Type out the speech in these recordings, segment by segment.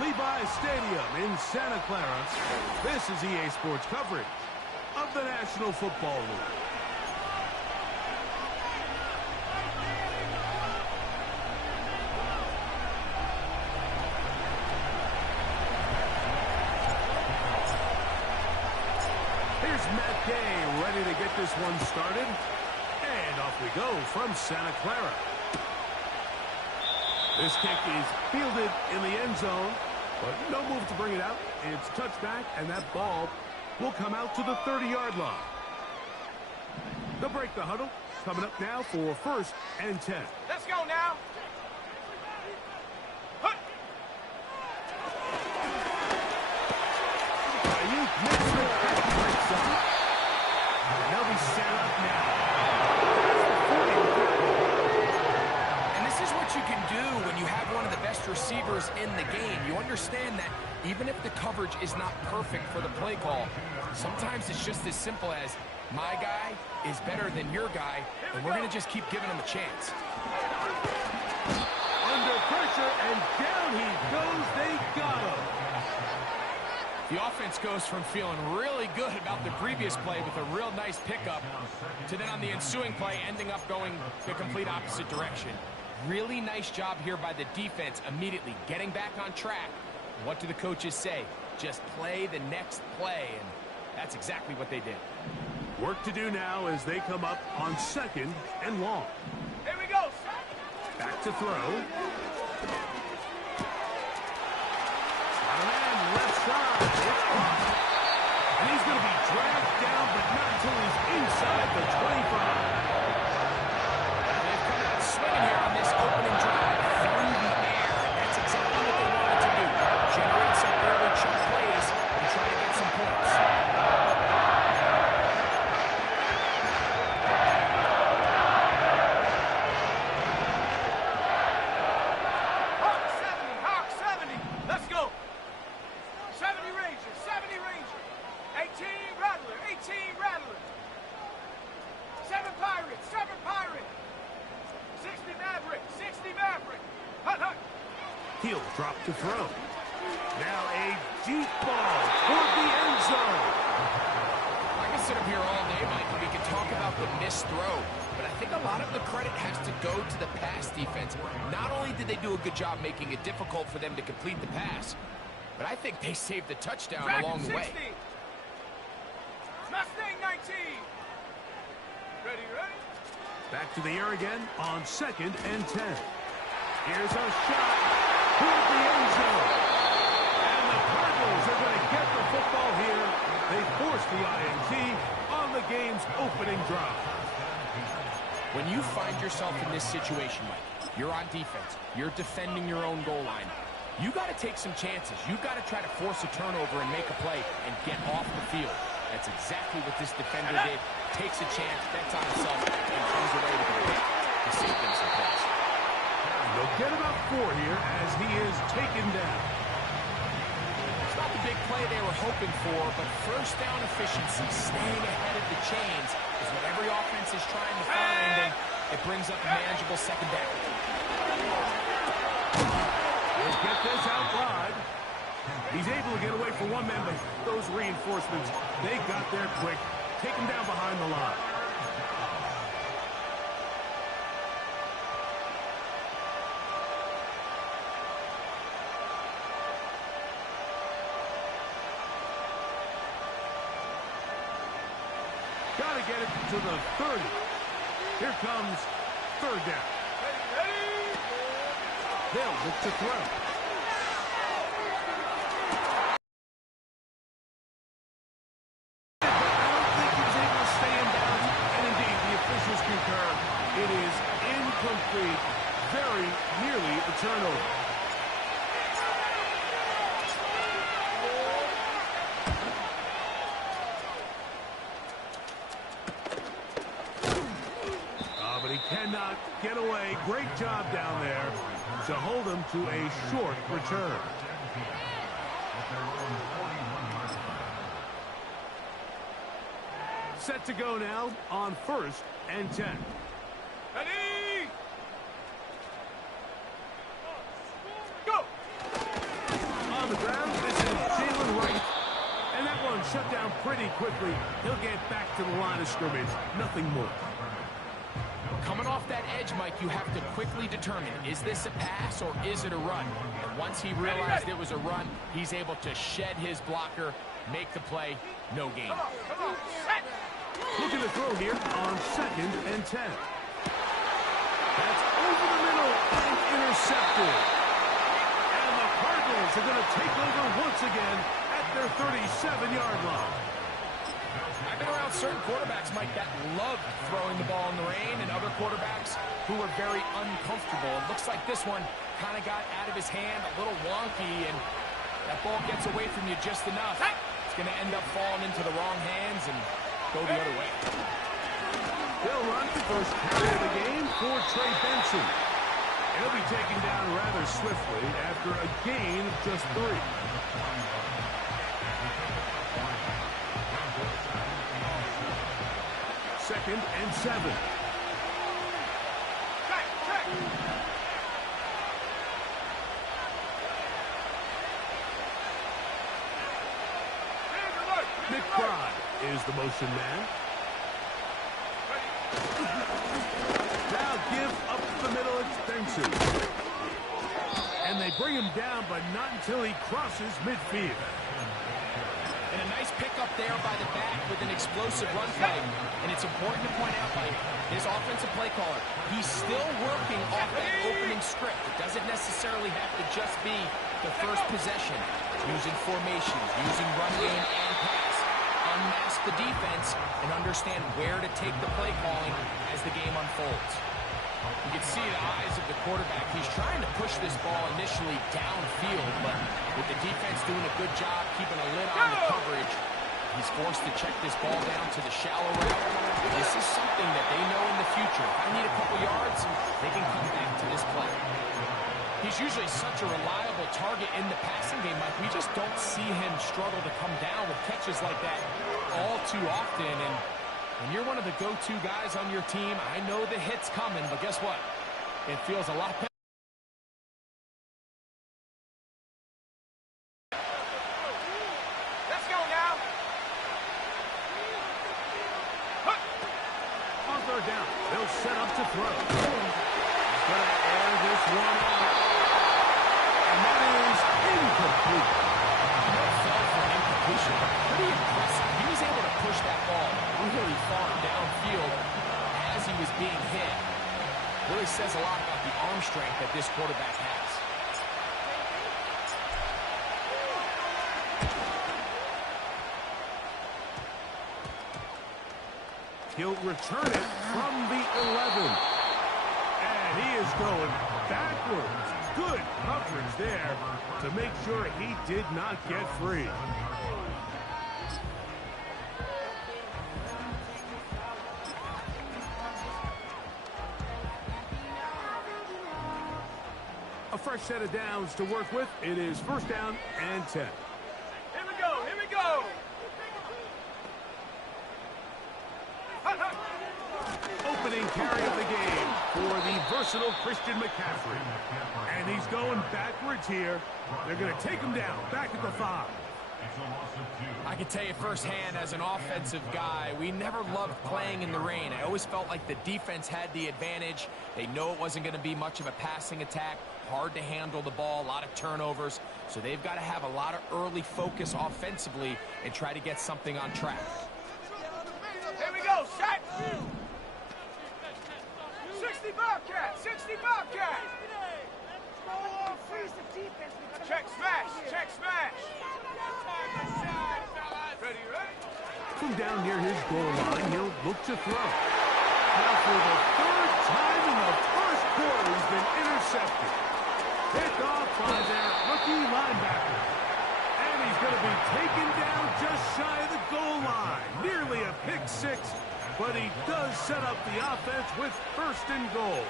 Levi's Stadium in Santa Clara. This is EA Sports coverage of the National Football League. Here's Matt Gay ready to get this one started. And off we go from Santa Clara. This kick is fielded in the end zone, but no move to bring it out. It's touchback, and that ball will come out to the 30-yard line. They'll break the huddle. Coming up now for 1st and 10. Let's go now. Ayuk makes the catch, breaks up. And they'll be set up now. You can do when you have one of the best receivers in the game. You understand that even if the coverage is not perfect for the play call, sometimes it's just as simple as my guy is better than your guy, and we're going to just keep giving him a chance. Under pressure, and down he goes. They got him. The offense goes from feeling really good about the previous play with a real nice pickup to then on the ensuing play ending up going the complete opposite direction. Really nice job here by the defense, immediately getting back on track. What do the coaches say? Just play the next play, and that's exactly what they did. Work to do now as they come up on 2nd and long. Here we go. Back to throw. Got a man left side. It's caught. And he's going to be dragged down, but not until he's inside the 25. Swinging here on this opening drive through the air. That's exactly what they wanted to do. Generate some early chunk plays and try to get some points. Hawk 70. Let's go. 70 Rangers, 70 Rangers. 18 Rattler, 18 Rattler. 7 Pirates, 7 Pirates. 60 Maverick, 60 Maverick. Hut, hut. He'll drop to throw. Now a deep ball toward the end zone. I can sit up here all day, Mike, and we can talk about the missed throw, but I think a lot of the credit has to go to the pass defense. Not only did they do a good job making it difficult for them to complete the pass, but I think they saved the touchdown along the way. Mustang 19. Ready, ready? Back to the air again on 2nd and 10. Here's a shot toward the end zone. And the Cardinals are going to get the football here. They force the INT on the game's opening drive. When you find yourself in this situation, Mike, you're on defense, you're defending your own goal line, you got to take some chances. You got to try to force a turnover and make a play and get off the field. That's exactly what this defender did. Takes a chance, bets on himself, and comes away with a hit to save them some points. They'll get about 4 here as he is taken down. It's not the big play they were hoping for, but first down efficiency, staying ahead of the chains, is what every offense is trying to find, and it brings up a manageable 2nd down. He'll get this out wide. He's able to get away from one man, but those reinforcements, they got there quick. Take him down behind the line. Got to get it to the 30. Here comes 3rd down. Ready. They'll look to throw. It is incomplete, very nearly a turnover. But he cannot get away. Great job down there to hold him to a short return. Set to go now on 1st and 10. Ready? Go! shut down pretty quickly. He'll get back to the line of scrimmage. Nothing more. Coming off that edge, Mike, you have to quickly determine, is this a pass or is it a run? And once he realized it was a run, he's able to shed his blocker, make the play, no gain. Come on, set. Looking to throw here on 2nd and 10. That's over the middle and intercepted. And the Cardinals are going to take over once again at their 37-yard line. I've been around certain quarterbacks, Mike, that love throwing the ball in the rain, and other quarterbacks who were very uncomfortable. It looks like this one kind of got out of his hand, a little wonky, and that ball gets away from you just enough. It's going to end up falling into the wrong hands and go the other way. They'll run the first carry of the game for Trey Benson. He'll be taken down rather swiftly after a gain of just 3. Second and 7. McBride is the motion man. Now give up the middle, it's Benson. And they bring him down, but not until he crosses midfield. And a nice pickup there by the back with an explosive run play. And it's important to point out, Mike, his offensive play caller, he's still working off that opening script. It doesn't necessarily have to just be the first possession. Using formations, using run game and pass. Unmask the defense and understand where to take the play calling as the game unfolds. You can see the eyes of the quarterback. He's trying to push this ball initially downfield, but with the defense doing a good job keeping a lid on the coverage, he's forced to check this ball down to the shallow route. This is something that they know in the future. If I need a couple yards, they can come back to this play. He's usually such a reliable target in the passing game, Mike. We just don't see him struggle to come down with catches like that all too often. And when you're one of the go-to guys on your team, I know the hit's coming, but guess what? It feels a lot better. Let's go now. On 3rd down, they'll set up to throw. He's going to air this one out. And that is incomplete. Fell for an incompletion, but pretty impressive. He was able to push that ball really far downfield as he was being hit. Really says a lot about the arm strength that this quarterback has. He'll return it from the 11. And he is going backwards. Good coverage there to make sure he did not get free. A fresh set of downs to work with. It is 1st down and 10. Here we go, here we go. Opening carry of the game for the versatile Christian McCaffrey. And he's going backwards here. They're going to take him down, back at the 5. I can tell you firsthand, as an offensive guy, we never loved playing in the rain. I always felt like the defense had the advantage. They know it wasn't going to be much of a passing attack, hard to handle the ball, a lot of turnovers. So they've got to have a lot of early focus offensively and try to get something on track. Here we go, set. 60 Bobcat, 60 Bobcat. Check smash, check smash. Ready, ready? From down near his goal line, he'll look to throw. Now for the 3rd time in the 1st quarter, he's been intercepted. Picked off by their rookie linebacker. And he's going to be taken down just shy of the goal line. Nearly a pick 6, but he does set up the offense with 1st and goal.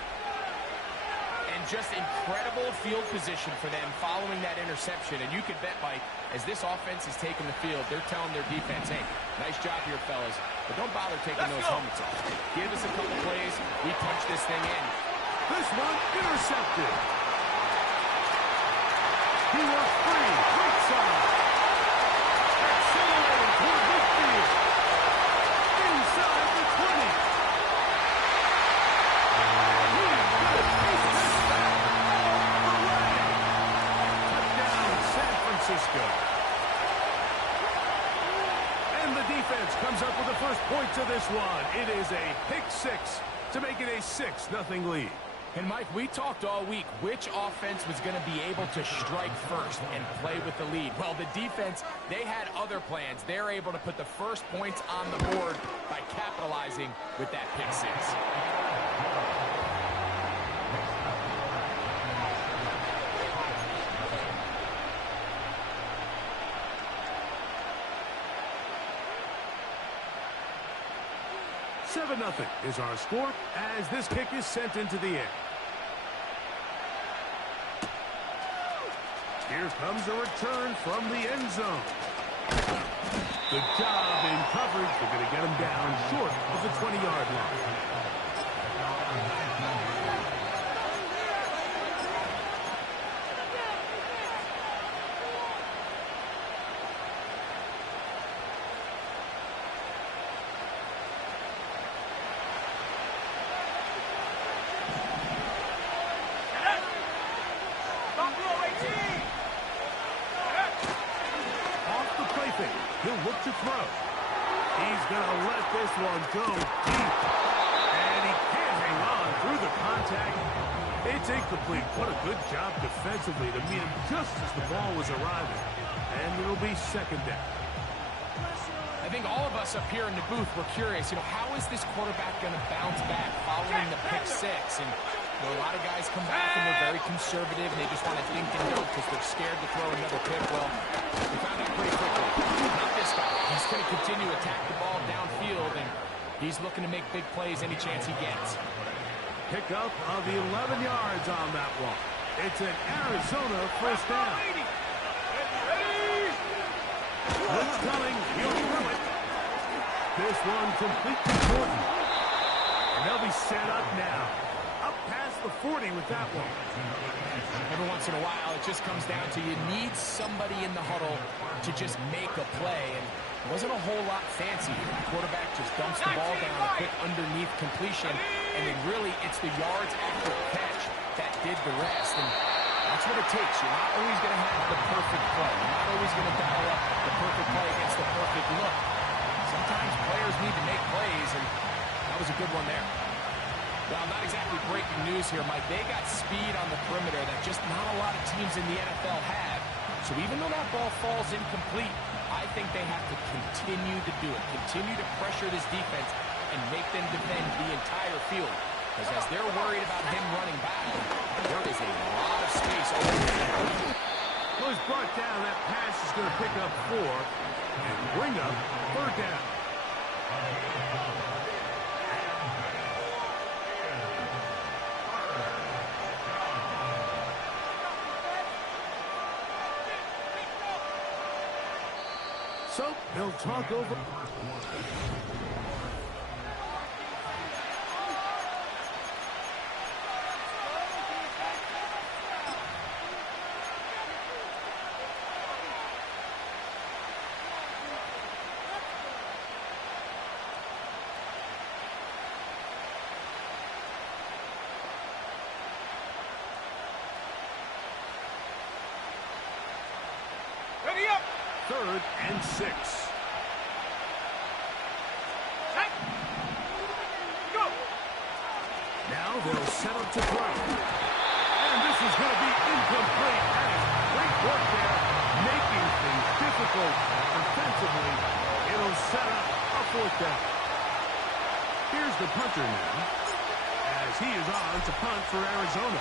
And just incredible field position for them following that interception. And you could bet, Mike, as this offense is taking the field, they're telling their defense, hey, nice job here, fellas, but don't bother taking those helmets off. Give us a couple plays. We punch this thing in. This one intercepted. He was free. Right side. Accelerating offense comes up with the first points of this one. It is a pick six to make it a 6-0 lead. And, Mike, we talked all week which offense was going to be able to strike first and play with the lead. Well, the defense, they had other plans. They're able to put the first points on the board by capitalizing with that pick six. Nothing is our score as this kick is sent into the air. Here comes a return from the end zone. Good job in coverage. They're going to get him down short of the 20-yard line. He'll look to throw. He's going to let this one go deep. And he can't hang on through the contact. It's incomplete. What a good job defensively to meet him just as the ball was arriving. And it'll be second down. I think all of us up here in the booth were curious, how is this quarterback going to bounce back following the pick six? And a lot of guys come back and they're very conservative and they just want to dink and dunk because they're scared to throw another pick. Well, we found out pretty quickly. Not this guy. He's going to continue to attack the ball downfield, and he's looking to make big plays any chance he gets. Pick up of 11 yards on that one. It's an Arizona first down. Blitz coming. He'll throw it. This one complete to Jordan. And they'll be set up now. Up past the 40 with that one. Every once in a while, it just comes down to you need somebody in the huddle to just make a play. And it wasn't a whole lot fancy. The quarterback just dumps the ball down, a quick underneath completion. And then really, it's the yards after the catch that did the rest. And that's what it takes. You're not always going to have the perfect play. You're not always going to dial up the perfect play against the perfect look. Sometimes players need to make plays, and that was a good one there. Well, not exactly breaking news here, Mike. They got speed on the perimeter that just not a lot of teams in the NFL have. So even though that ball falls incomplete, I think they have to continue to do it. Continue to pressure this defense and make them defend the entire field. Because as they're worried about him running back, there is a lot of space over there. Well, he's brought down. That pass is going to pick up 4 and bring up third down. So they'll talk over. Ready up. 3rd and 6. Set. Go. Now they'll set up to throw. And this is going to be incomplete. That is great work there, making things difficult defensively. It'll set up a 4th down. Here's the punter now, as he is on to punt for Arizona.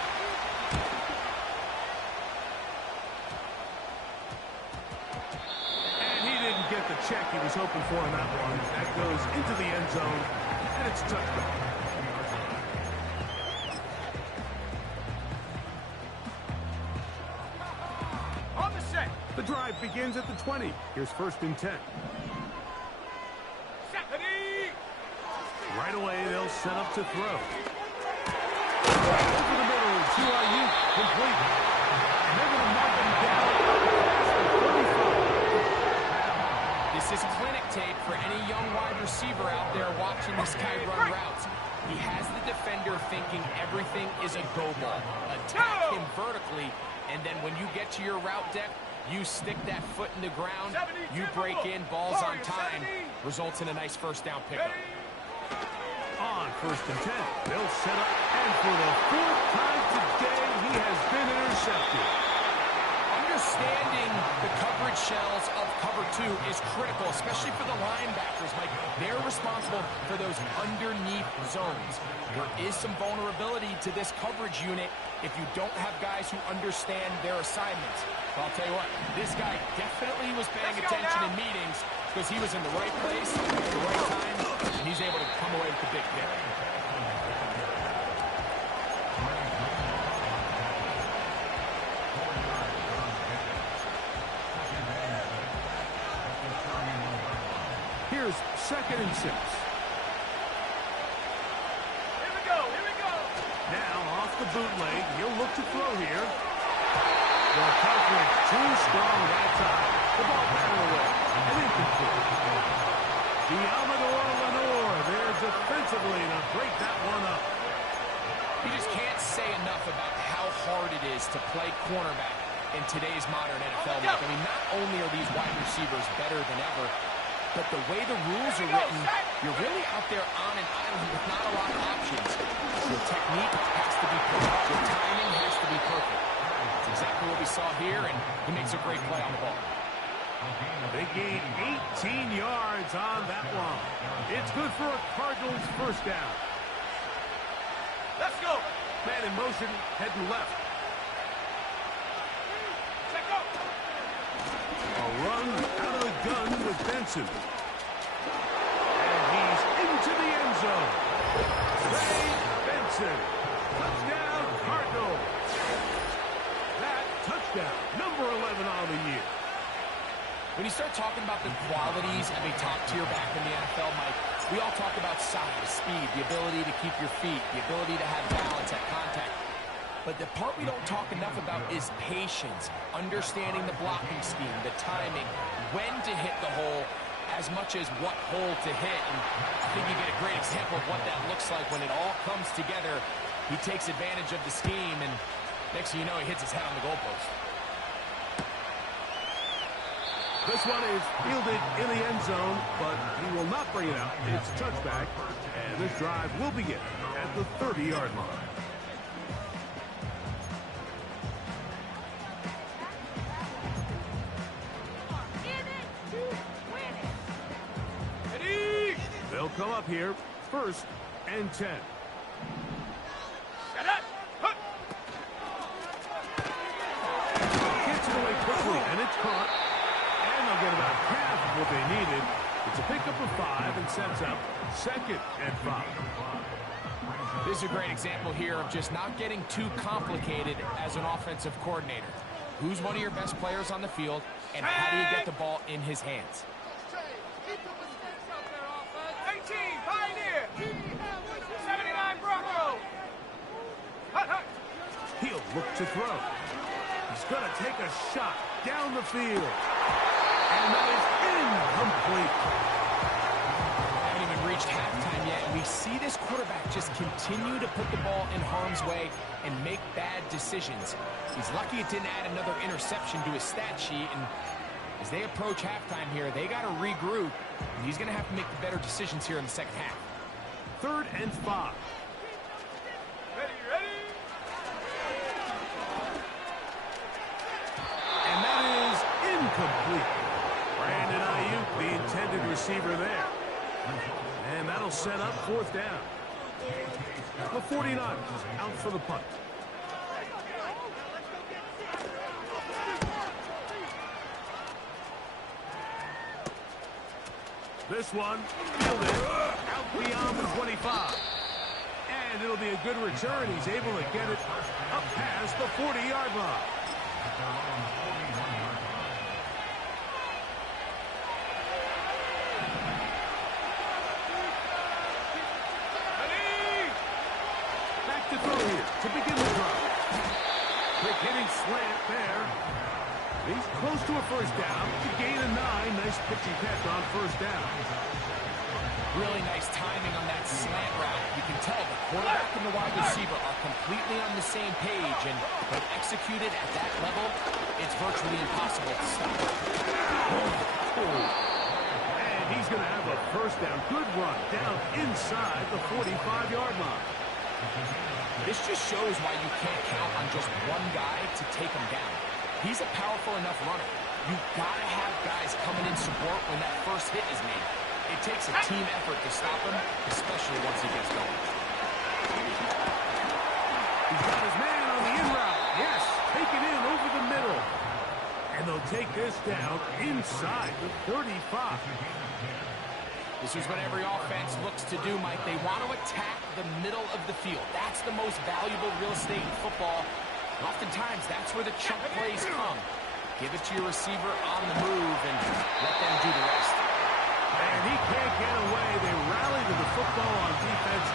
Get the check he was hoping for on that one. That goes into the end zone, and it's touchdown. On the set. The drive begins at the 20. Here's 1st and 10. Set. Ready. Right away, they'll set up to throw. Over the middle to Ayuk, complete. And they're going to knock him down past the 35. This is clinic tape for any young wide receiver out there watching this guy run routes. He has the defender thinking everything is a go ball. Attack him vertically, and then when you get to your route depth, You stick that foot in the ground, 70, you break in, balls on time, results in a nice first down pickup. On 1st and 10, they'll set up, and for the 4th time today, he has been intercepted. Understanding the coverage shells of cover 2 is critical, especially for the linebackers. Mike, they're responsible for those underneath zones. There is some vulnerability to this coverage unit if you don't have guys who understand their assignments. But I'll tell you what, this guy definitely was paying attention in meetings because he was in the right place at the right time, and he's able to come away with the big pick. Here's 2nd and 6. Here we go. Now off the bootleg, he'll look to throw here. The coverage too strong that time. The ball batted away and incomplete. The Amador Lenore there defensively to break that one up. You just can't say enough about how hard it is to play cornerback in today's modern NFL. I mean, not only are these wide receivers better than ever, but the way the rules are written, you're really out there on an island with not a lot of options. Your technique has to be perfect. Your timing has to be perfect. That's exactly what we saw here, and he makes a great play on the ball. They gain 18 yards on that one. It's good for a Cardinals first down. Let's go. Man in motion, heading left. Check out. A run out of the gun with Benson. And he's into the end zone. Ray Benson. Touchdown, Cardinals. That touchdown, number 11 on the year. When you start talking about the qualities of a top-tier back in the NFL, Mike, we all talk about size, speed, the ability to keep your feet, the ability to have balance at contact. But the part we don't talk enough about is patience, understanding the blocking scheme, the timing, when to hit the hole, as much as what hole to hit. And I think you get a great example of what that looks like when it all comes together. He takes advantage of the scheme, and next thing you know, he hits his head on the goalpost. This one is fielded in the end zone, but he will not bring it out. It's a touchback, and this drive will begin at the 30-yard line. They'll come up here, 1st and 10. Gets it away quickly, and it's caught. And they'll get about half of what they needed. It's a pickup of 5 and sets up 2nd and 5. This is a great example here of just not getting too complicated as an offensive coordinator. Who's one of your best players on the field, and how do you get the ball in his hands? 18, Pioneer. 79, Bronco. He'll look to throw. He's going to take a shot down the field. And that is incomplete. Haven't even reached halftime yet, and we see this quarterback just continue to put the ball in harm's way and make bad decisions. He's lucky it didn't add another interception to his stat sheet, and as they approach halftime here, they got to regroup, and he's going to have to make the better decisions here in the second half. 3rd and 5. Ready. And that is incomplete. Brandon Ayuk, the intended receiver there. And that'll set up 4th down. The 49ers out for the punt. This one fielded out beyond the 25. And it'll be a good return. He's able to get it up past the 40-yard line. Back to throw here to begin the drive. Quick hitting slant there. He's close to a first down to gain a 9. Nice pitching catch on 1st down. Really nice timing on that slant route. You can tell the quarterback and the wide receiver are completely on the same page, and when executed at that level, it's virtually impossible to stop. And he's going to have a first down. Good run down inside the 45-yard line. This just shows why you can't count on just one guy to take him down. He's a powerful enough runner. You've got to have guys coming in support when that first hit is made. It takes a team effort to stop him, especially once he gets going. He's got his man on the in route. Yes, take it in over the middle. And they'll take this down inside the 35. This is what every offense looks to do, Mike. They want to attack the middle of the field. That's the most valuable real estate in football. And oftentimes, that's where the chunk plays come. Give it to your receiver on the move and let them do the rest. And he can't get away. They rally to the football on defense,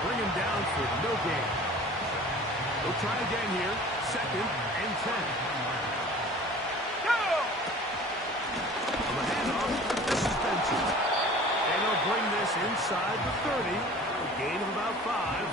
bring him down for no gain. They'll try again here. 2nd and 10. Go! On the handoff, the suspension. And they'll bring this inside the 30. A gain of about 5.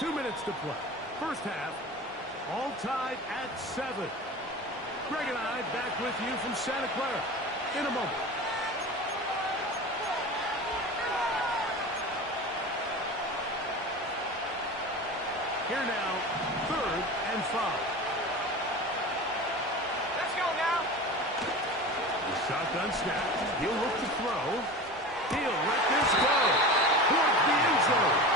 2 minutes to play. First half, all tied at 7. Greg and I back with you from Santa Clara in a moment. Here now, 3rd and 5. Let's go now. The shotgun snap. He'll look to throw. He'll let this go. Towards the end zone.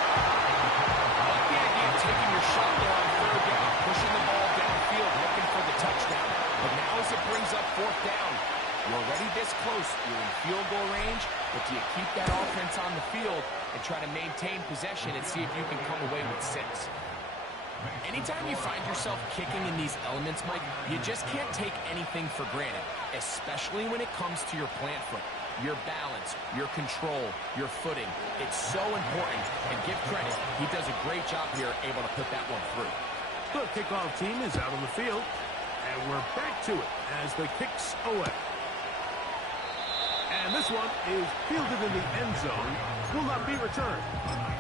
Taking your shot there on 3rd down, pushing the ball downfield, looking for the touchdown. But now as it brings up 4th down, you're already this close. You're in field goal range, but do you keep that offense on the field and try to maintain possession and see if you can come away with 6? Anytime you find yourself kicking in these elements, Mike, you just can't take anything for granted, especially when it comes to your plant foot. Your balance, your control, your footing. It's so important. And give credit, he does a great job here able to put that one through. The kickoff team is out on the field. And we're back to it as the kick's away. And this one is fielded in the end zone. Will not be returned.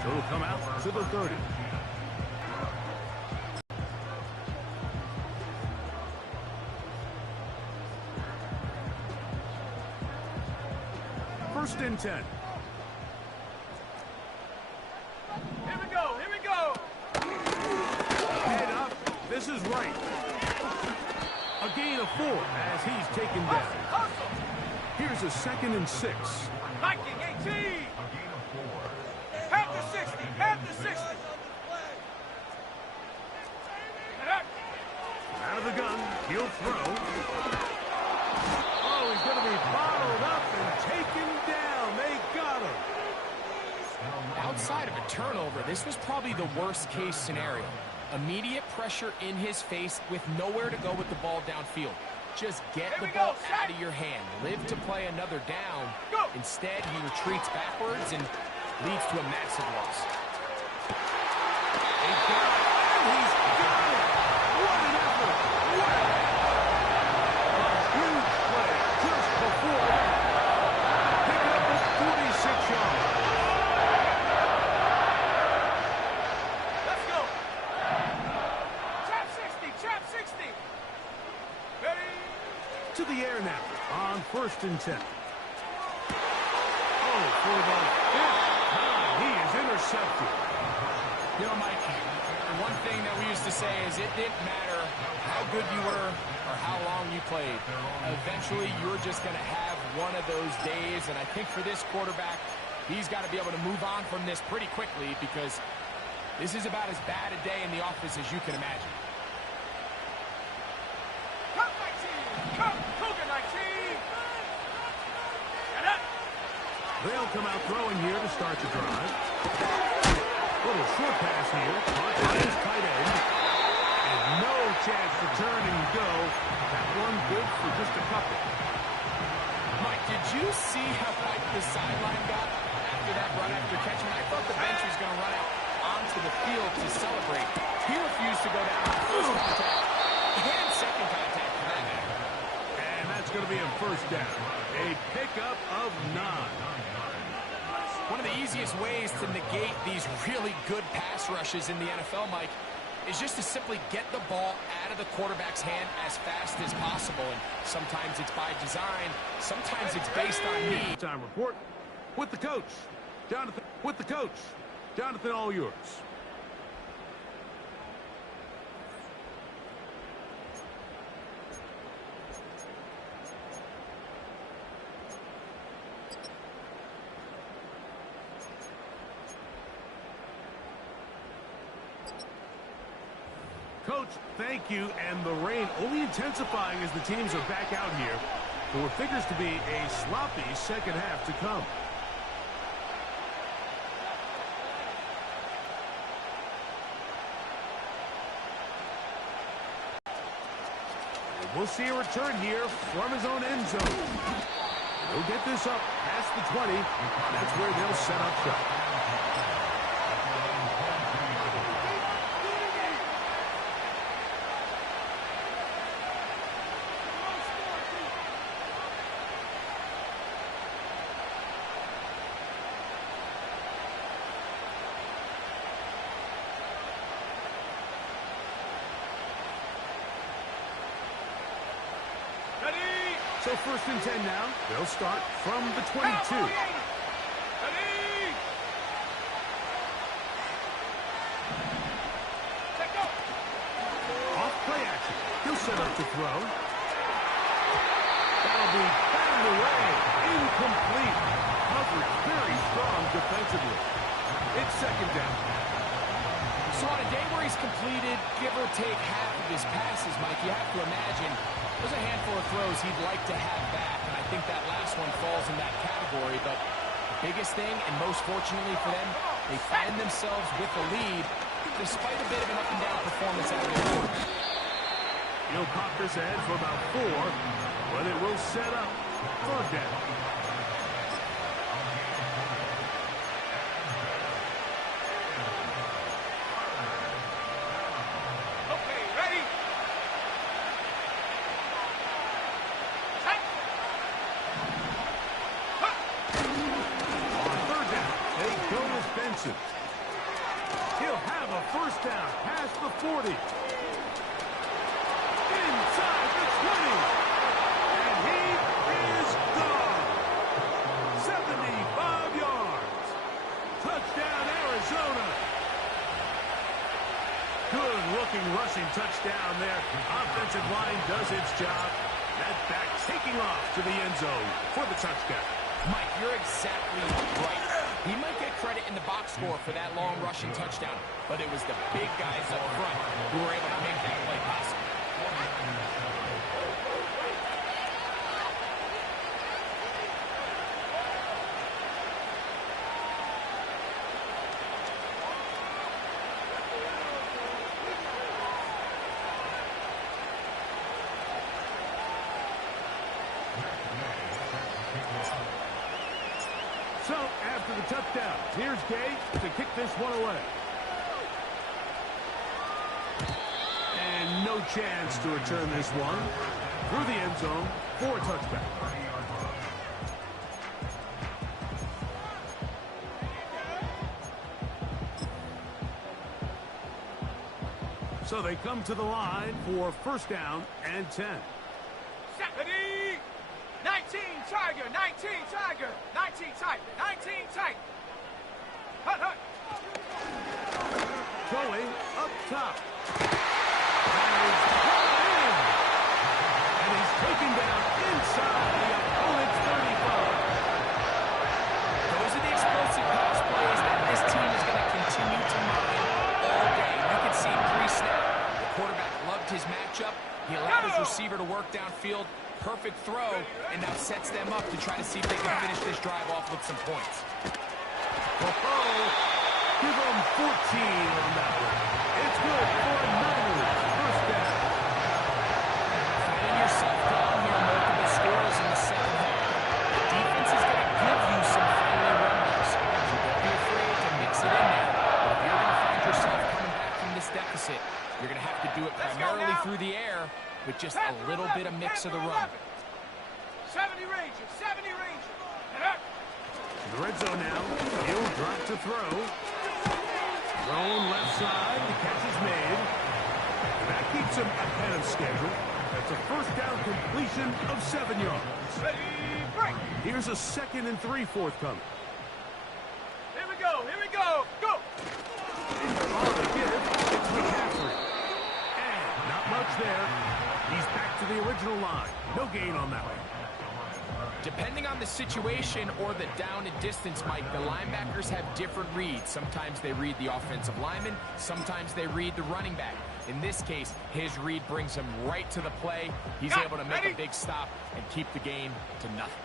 So it'll come out to the 30. First and 10. Here we go. Here we go. Head up. This is right. A gain of 4 as he's taken down. Hustle. Here's a 2nd and 6. Viking 18. Half the 60. Half the 60. Out of the gun. He'll throw. Oh, he's going to be bottled up and taken down. They got him. Outside of a turnover, this was probably the worst case scenario. Immediate pressure in his face with nowhere to go with the ball downfield. Just get the ball out of your hand. Live to play another down. Instead, he retreats backwards and leads to a massive loss. He's got it. What an effort. Wow. A huge play just before that. Picking up a 46 yards. Let's go. Trap 60. Trap 60. Ready. To the air now on 1st and 10. Oh, for the 5th time, he is intercepted. You know, Mike, one thing that we used to say is it didn't matter how good you were or how long you played. Eventually, you're just going to have one of those days, and I think for this quarterback, he's got to be able to move on from this pretty quickly because this is about as bad a day in the office as you can imagine. Cup 19. Cup Cougar 19. And up. They'll come out throwing here to start the drive. Little short pass here. Caught by his tight end. And no chance to turn and go. That one good for just a couple. Mike, did you see how hyped the sideline got after that run after catch? I thought the bench was going to run out onto the field to celebrate. He refused to go down on first contact and second contact for that matter. And that's going to be a first down. A pickup of 9. One of the easiest ways to negate these really good pass rushes in the NFL, Mike, is just to simply get the ball out of the quarterback's hand as fast as possible. And sometimes it's by design, sometimes it's based on need. Time report with the coach. Jonathan, with the coach. Jonathan, all yours. Coach, thank you. And the rain only intensifying as the teams are back out here for what figures to be a sloppy second half to come. We'll see a return here from his own end zone. He'll get this up past the 20. That's where they'll set up shop. So first and 10 now. They'll start from the 22. Off play action. He'll set up to throw. That'll be batted away. Incomplete. Coverage very strong defensively. It's second down. So on a day where he's completed, give or take half of his passes, Mike, you have to imagine there's a handful of throws he'd like to have back, and I think that last one falls in that category. But the biggest thing, and most fortunately for them, they find themselves with the lead despite a bit of an up-and-down performance out of the quarterback. He'll pop this ahead for about 4, but it will set up third down. He'll have a first down past the 40. Inside the 20. And he is gone. 75 yards. Touchdown, Arizona. Good looking rushing touchdown there. Offensive line does its job. That back taking off to the end zone for the touchdown. Mike, you're exactly right. He might get credit in the box score for that long rushing touchdown, but it was the big guys up front who were able to make that play possible. So, after the touchdown, here's Gay to kick this one away. And no chance to return this one through the end zone for a touchback. So they come to the line for first down and 10. 19 Tiger, 19 Tiger, 19 tight, 19 tight. Hut, hut. Going up top. And he's brought in. And he's taken down inside the opponent's 35. Those are the explosive pass plays that this team is going to continue to mine all day. You can see pre-snap. The quarterback loved his matchup. He allowed his receiver to work downfield. Perfect throw, and now sets them up to try to see if they can finish this drive off with some points. Give them 14 on that one. It's good for Niners yourself down here multiple scores in the second half, the defense is going to give you some friendly rumbles. So don't be afraid to mix it in there. But if you're going to find yourself coming back from this deficit, you're going to have to do it primarily through the air with just a little bit of mix of the run. 70 Rangers, 70 Rangers. The red zone now. He'll drop to throw. Thrown left side. The catch is made. That keeps him ahead of schedule. That's a first down completion of 7 yards. Ready, break. Here's a 2nd and 3 forthcoming. Here we go, here we go. Go. On the give, it's McCaffrey. And not much there. He's back to the original line. No gain on that one. Depending on the situation or the down and distance, Mike, the linebackers have different reads. Sometimes they read the offensive lineman. Sometimes they read the running back. In this case, his read brings him right to the play. He's able to make a big stop and keep the game to nothing.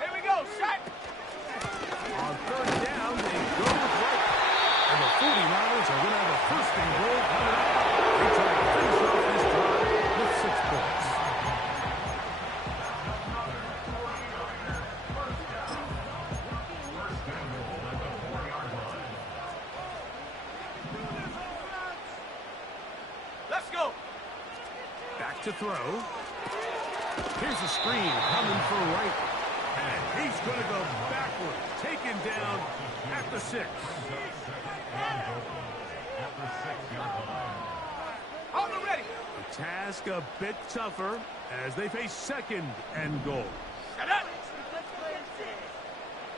Here we go, set. On 3rd down, they go with right. And the 49ers are going to have a first and goal coming up. They try to finish off this drive with 6 points. Let's go. Back to throw. Here's a screen coming for right. And he's going to go backward. Taken down at the 6. On the ready. The task a bit tougher as they face 2nd and goal. Set up.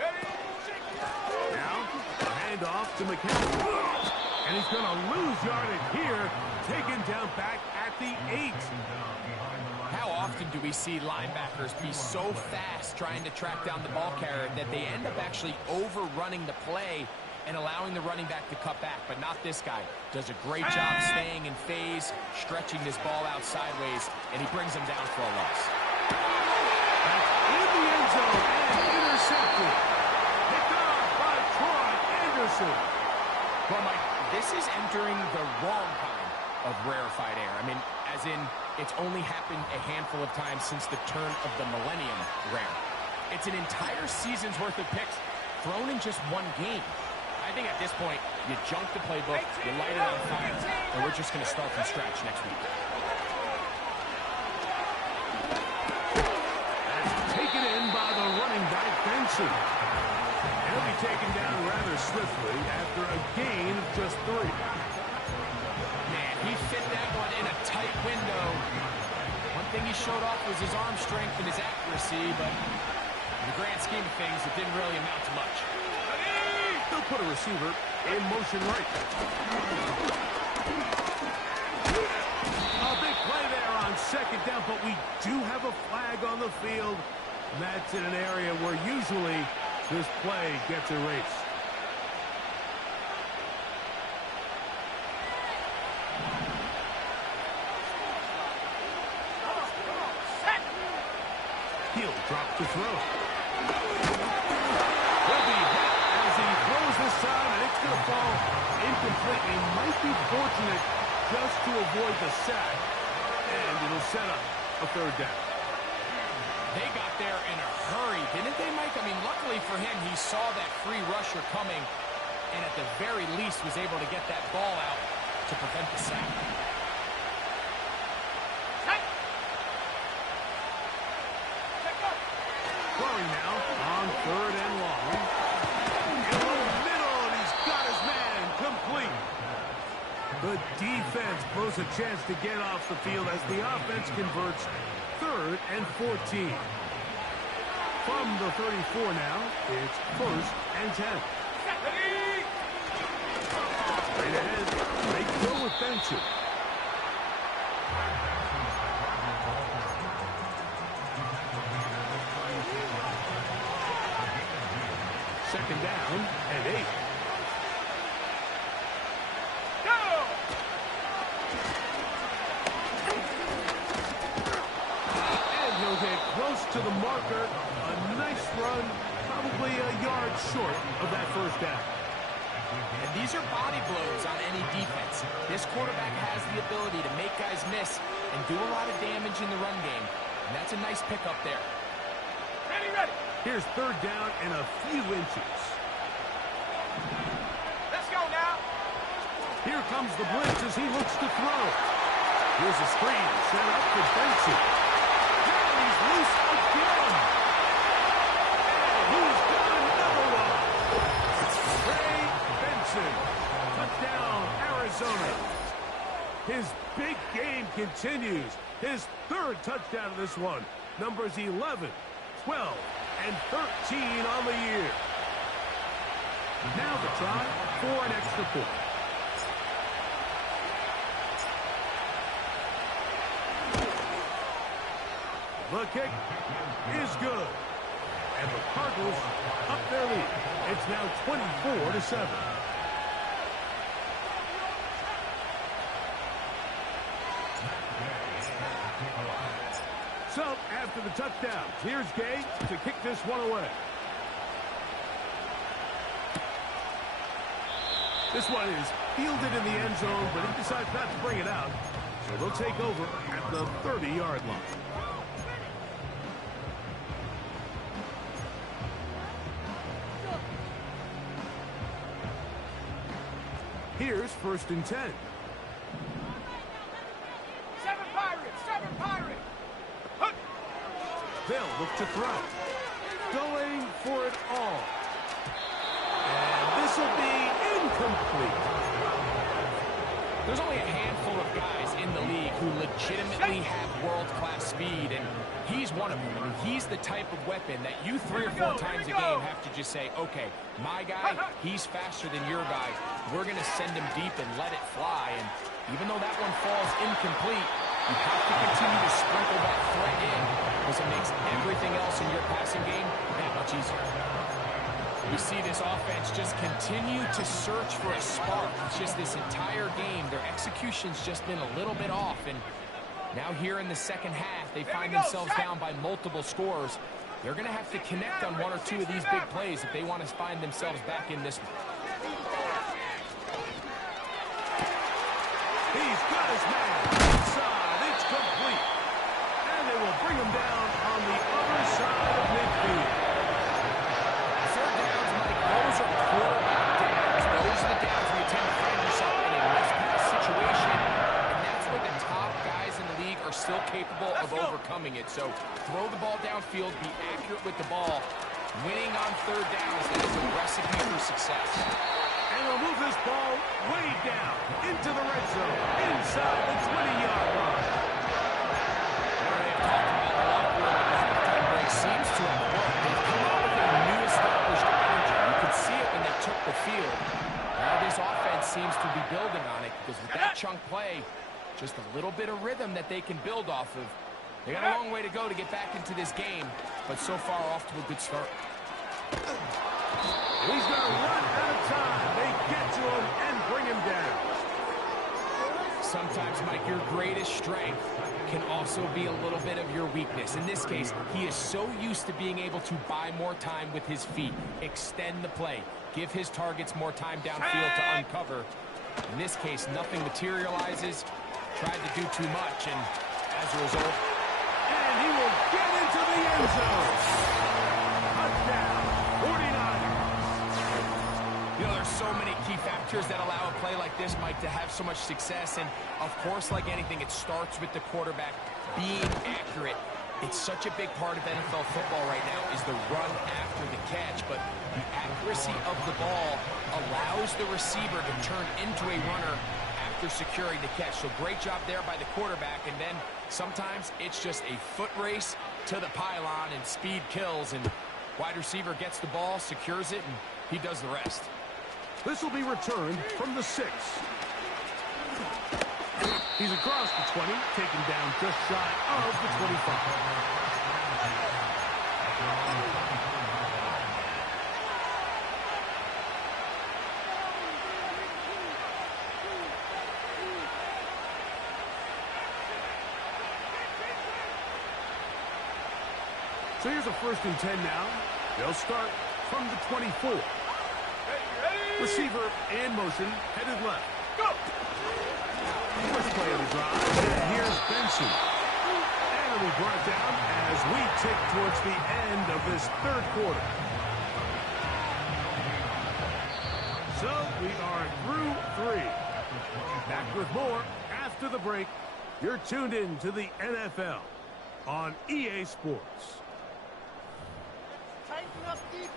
Ready. Now, a handoff to McCaffrey. And he's going to lose yardage here. Taken down back at the 8. How often do we see linebackers be so fast trying to track down the ball carrier that they end up actually overrunning the play and allowing the running back to cut back? But not this guy. Does a great job staying in phase, stretching this ball out sideways, and he brings him down for a loss. That's in the end zone and intercepted. Picked off by Troy Anderson. Well, Mike, this is entering the wrong kind of rarefied air. I mean, as in, it's only happened a handful of times since the turn of the millennium rare. It's an entire season's worth of picks thrown in just one game. I think at this point, you junk the playbook, you light it on fire, and we're just going to start from scratch next week. That's taken in by the running back, Benson. He'll be taken down rather swiftly after a gain of just 3. Man, he fit that one in a tight window. One thing he showed off was his arm strength and his accuracy, but in the grand scheme of things, it didn't really amount to much. They'll put a receiver in motion right. A big play there on 2nd down, but we do have a flag on the field. And that's in an area where usually this play gets erased. He'll drop to throw. Will be hit as he throws this time, and it's going to fall incomplete. He might be fortunate just to avoid the sack, and it'll set up a 3rd down. They got there in a hurry, didn't they, Mike? I mean, luckily for him, he saw that free rusher coming, and at the very least was able to get that ball out to prevent the sack. Throwing now on 3rd and long. In the middle, and he's got his man complete. The defense blows a chance to get off the field as the offense converts 3rd and 14. From the 34 now, it's 1st and 10. Straight ahead, they go with Benson. Second down and 8. Go! And he'll get close to the marker. A nice run, probably a yard short of that 1st down. And these are body blows on any defense. This quarterback has the ability to make guys miss and do a lot of damage in the run game. And that's a nice pickup there. Ready, ready. Here's third down and a few inches. Let's go now. Here comes the blitz as he looks to throw. Here's a screen set up for Benson. And he's loose again. And he's got another one. Trey Benson. Touchdown, Arizona. His big game continues. His third touchdown of this one. Numbers 11, 12, and 13 on the year. Now the try for an extra point. The kick is good. And the Cardinals up their lead. It's now 24-7. So, after the touchdown, here's Gay to kick this one away. This one is fielded in the end zone, but he decides not to bring it out. So they'll take over at the 30-yard line. Here's 1st and 10. 7 Pirates, 7 Pirates. Hook. They'll look to throw. Going for it all. And this will be incomplete. There's only a handful of guys in the league who legitimately have world-class speed, and he's one of them. I mean, he's the type of weapon that you 3 or 4 times a game have to just say, okay, my guy, he's faster than your guy. We're going to send him deep and let it fly. And even though that one falls incomplete, you have to continue to sprinkle that threat in because it makes everything else in your passing game that much easier. You see this offense just continue to search for a spark. It's just this entire game, their execution's just been a little bit off. And now here in the second half, they find themselves down by multiple scores. They're going to have to connect on 1 or 2 of these big plays if they want to find themselves back in this one. He's got his man inside. It's complete. And they will bring him down on the other side of midfield. Third downs, Mike, those are quarterback downs. Those are the downs where you tend to find yourself in a mispass situation. And that's where the top guys in the league are still capable of overcoming it. So throw the ball downfield, be accurate with the ball. Winning on third downs, that is a recipe for success. And they'll move this ball way down into the red zone, inside the 20-yard line. They've talked about the locker room at the halftime break seems to have worked. They've come out with a new established energy. You could see it when they took the field. Now this offense seems to be building on it because with that chunk play, just a little bit of rhythm that they can build off of. They got a long way to go to get back into this game, but so far off to a good start. He's going to run out of time. They get to him and bring him down. Sometimes, Mike, your greatest strength can also be a little bit of your weakness. In this case, he is so used to being able to buy more time with his feet, extend the play, give his targets more time downfield to uncover. In this case, nothing materializes, tried to do too much, and as a result... And he will get into the end zone. Touchdown, 49ers. You know, there's so many key factors that allow a play like this, Mike, to have so much success. And, of course, like anything, it starts with the quarterback being accurate. It's such a big part of NFL football right now is the run after the catch. But the accuracy of the ball allows the receiver to turn into a runner after securing the catch. So great job there by the quarterback. And then sometimes it's just a foot race to the pylon and speed kills. And wide receiver gets the ball, secures it, and he does the rest. This will be returned from the 6. He's across the 20, taken down just shy of the 25. So here's a 1st and 10 now. They'll start from the 24. Receiver in motion, headed left. Go! First play of the drive, and here's Benson. And it'll be brought down as we tick towards the end of this third quarter. So we are through 3. Back with more after the break. You're tuned in to the NFL on EA Sports. Tighten up defense.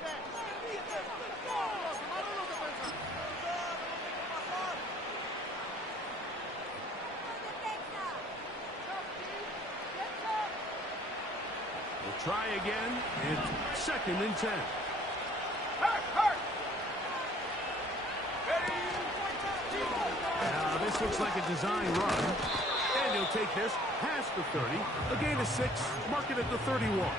We'll try again. It's 2nd and 10. Hurt. Now this looks like a design run. And he'll take this past the 30. A gain of 6. Mark it at the 31.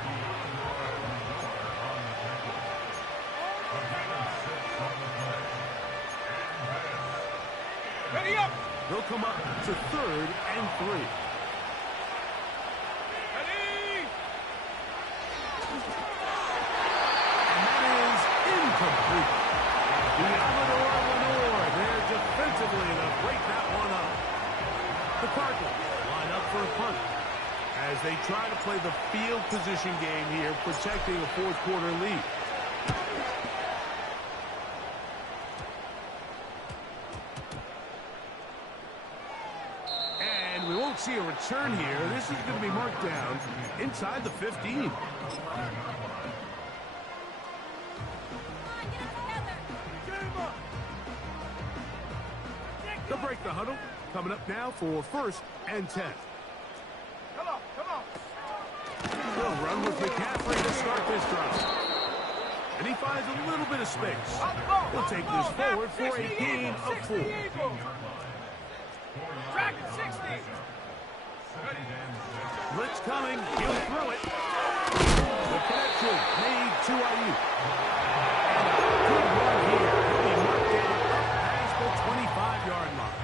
Ready up. They'll come up to 3rd and 3. Ready. And that is incomplete. The Amador Lenore there defensively to break that one up. The Cardinals line up for a punt as they try to play the field position game here, protecting a fourth quarter lead. And we won't see a return here. This is going to be marked down inside the 15. They'll break the huddle. Coming up now for 1st and 10. Come on. They'll run with McCaffrey to start this drive. And he finds a little bit of space. He'll take this forward for a gain of 4. Dragon 60. Blitz coming. He'll throw it. The connection made to Ayuk. And a good run here. He'll be marked down up past the 25-yard line.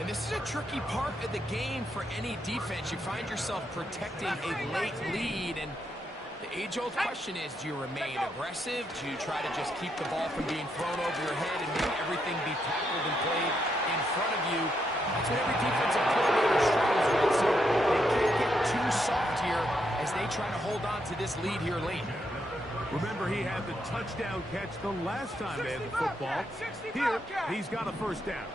And this is a tricky part of the game for any defense. You find yourself protecting a late lead, and the age-old question is, do you remain aggressive? Do you try to just keep the ball from being thrown over your head and make everything be tackled and played in front of you? That's what every defensive coordinator struggles with, so they can't get too soft here as they try to hold on to this lead here late. Remember, he had the touchdown catch the last time they had the football. Here, he's got a first down.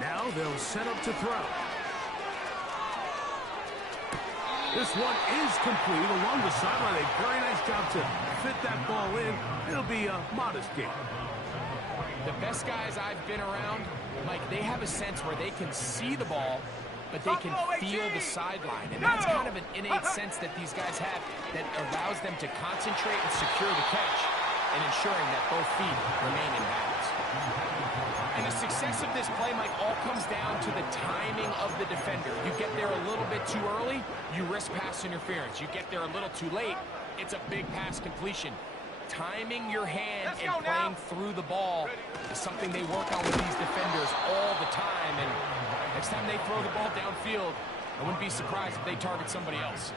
Now they'll set up to throw. This one is complete along the sideline. A very nice job to fit that ball in. It'll be a modest gain. The best guys I've been around, Mike, they have a sense where they can see the ball, but they can feel the sideline. And that's kind of an innate sense that these guys have that allows them to concentrate and secure the catch and ensuring that both feet remain in bounds. And the success of this play, Mike, all comes down to the timing of the defender. You get there a little bit too early, you risk pass interference. You get there a little too late, it's a big pass completion. Timing your hand and playing through the ball is something they work on with these defenders all the time. And next time they throw the ball downfield, I wouldn't be surprised if they target somebody else.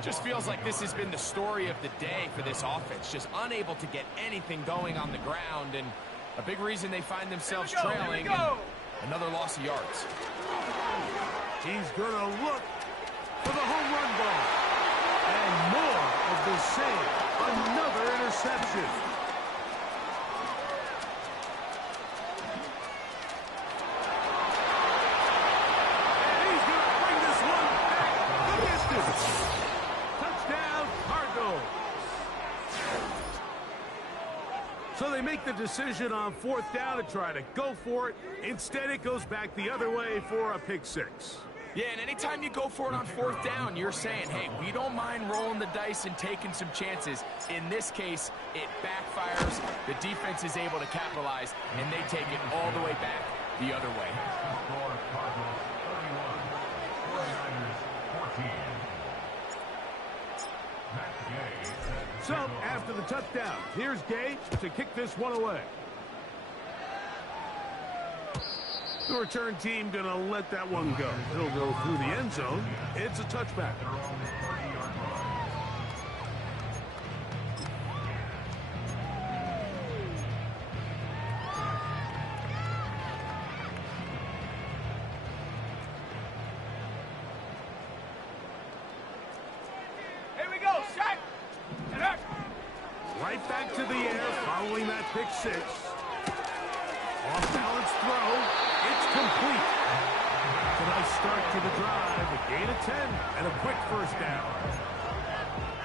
Just feels like this has been the story of the day for this offense. Just unable to get anything going on the ground, and a big reason they find themselves trailing, and another loss of yards. He's going to look for the home run ball. And more of the same. Another interception. And he's going to bring this one back the distance. Touchdown, Cardinals. So they make the decision on 4th down to try to go for it. Instead, it goes back the other way for a pick 6. Yeah, and anytime you go for it on 4th down, you're saying, hey, we don't mind rolling the dice and taking some chances. In this case, it backfires. The defense is able to capitalize, and they take it all the way back the other way. So, after the touchdown, here's Gay to kick this one away. The return team going to let that one go. It'll go through the end zone. It's a touchback. Right back to the air following that pick six. Off-balance throw. It's complete. It's a nice start to the drive. A gain of 10 and a quick first down.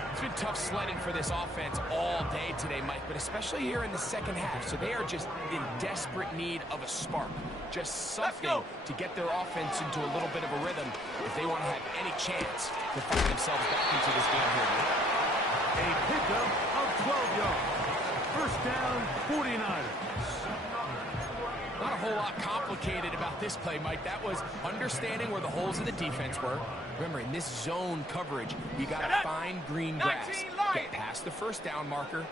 It's been tough sledding for this offense all day today, Mike, but especially here in the second half. So they are just in desperate need of a spark. Just something to get their offense into a little bit of a rhythm if they want to have any chance to find themselves back into this game here. A pickup of 12 yards. First down, 49ers. Not a whole lot complicated about this play, Mike. That was understanding where the holes in the defense were. Remember, in this zone coverage, you got to find green grass. Get past the first down marker,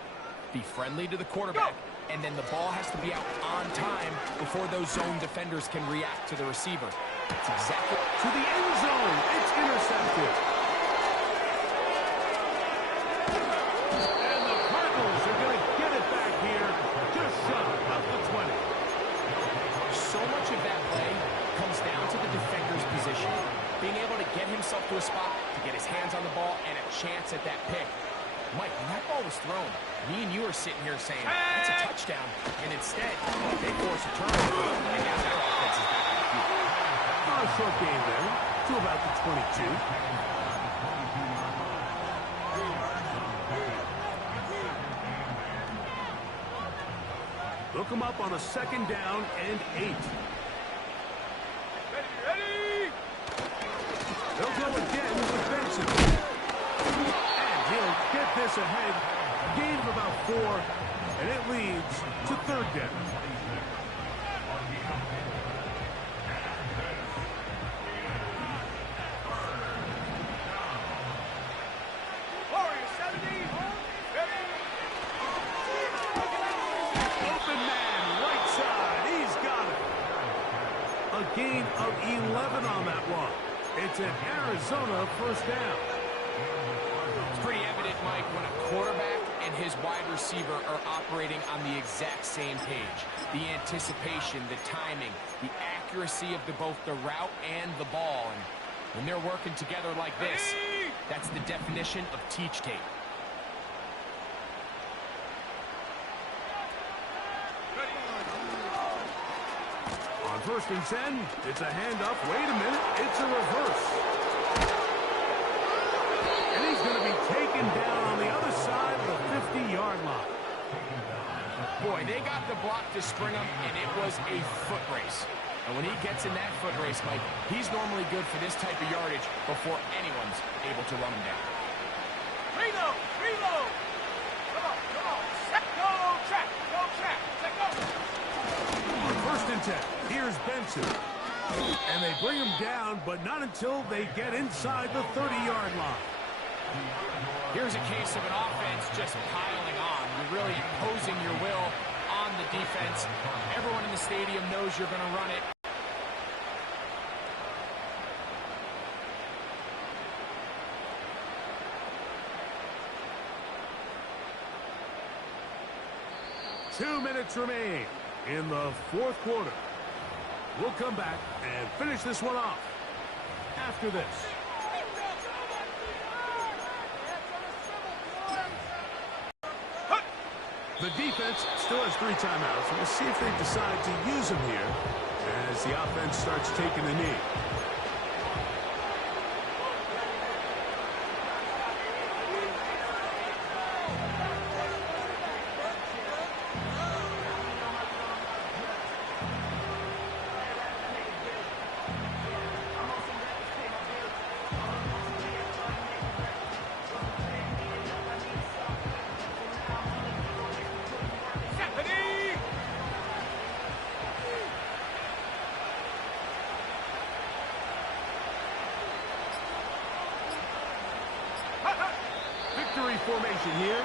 be friendly to the quarterback, and then the ball has to be out on time before those zone defenders can react to the receiver. It's exactly to the end zone. It's intercepted. And the Cardinals are going to get it back here just shy of the 20. So much of that play comes down to the defender's position. Being able to get himself to a spot, to get his hands on the ball, and a chance at that pick. Mike, when that ball was thrown, me and you are sitting here saying, that's a touchdown. And instead, they force a turnover, and now their offense is back on the field. Not a short game there, to about the 22. Look them up on a second down and 8. Ready! They'll go again with Benson. And he'll get this ahead. Gain of about 4, and it leads to third down. Warrior 70. Ready! Open man, right side. He's got it. A gain of 11 on that one. It's an Arizona first down. It's pretty evident, Mike, when a quarterback and his wide receiver are operating on the exact same page. The anticipation, the timing, the accuracy of both the route and the ball. And when they're working together like this, that's the definition of teach tape. On first and 10, it's a handoff. Wait a minute, it's a reverse. And he's going to be taken down on the other side of the 50-yard line. Boy, they got the block to spring him, and it was a foot race. And when he gets in that foot race, Mike, he's normally good for this type of yardage before anyone's able to run him down. Reload! Reload! Come on, come on. Set, go, track, set, go. On first and 10, here's Benson. And they bring him down, but not until they get inside the 30-yard line. Here's a case of an offense just piling on. You're really imposing your will on the defense. Everyone in the stadium knows you're going to run it. Two minutes remain in the fourth quarter. We'll come back and finish this one off after this. The defense still has 3 timeouts. We'll see if they decide to use them here as the offense starts taking a knee. Victory formation here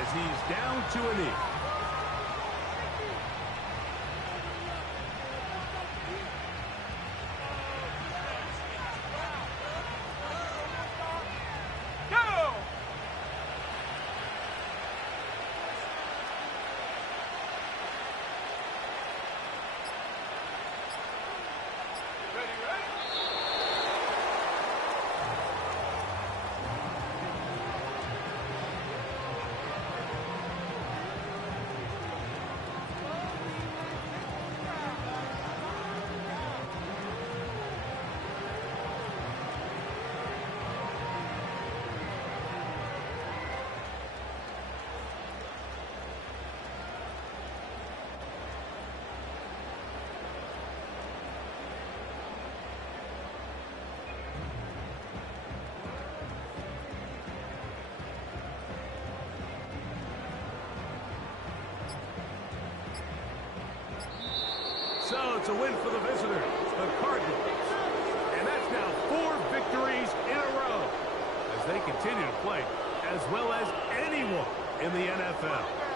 as he's down to a knee. Go! Ready? it's a win for the visitors, the Cardinals. And that's now 4 victories in a row as they continue to play as well as anyone in the NFL.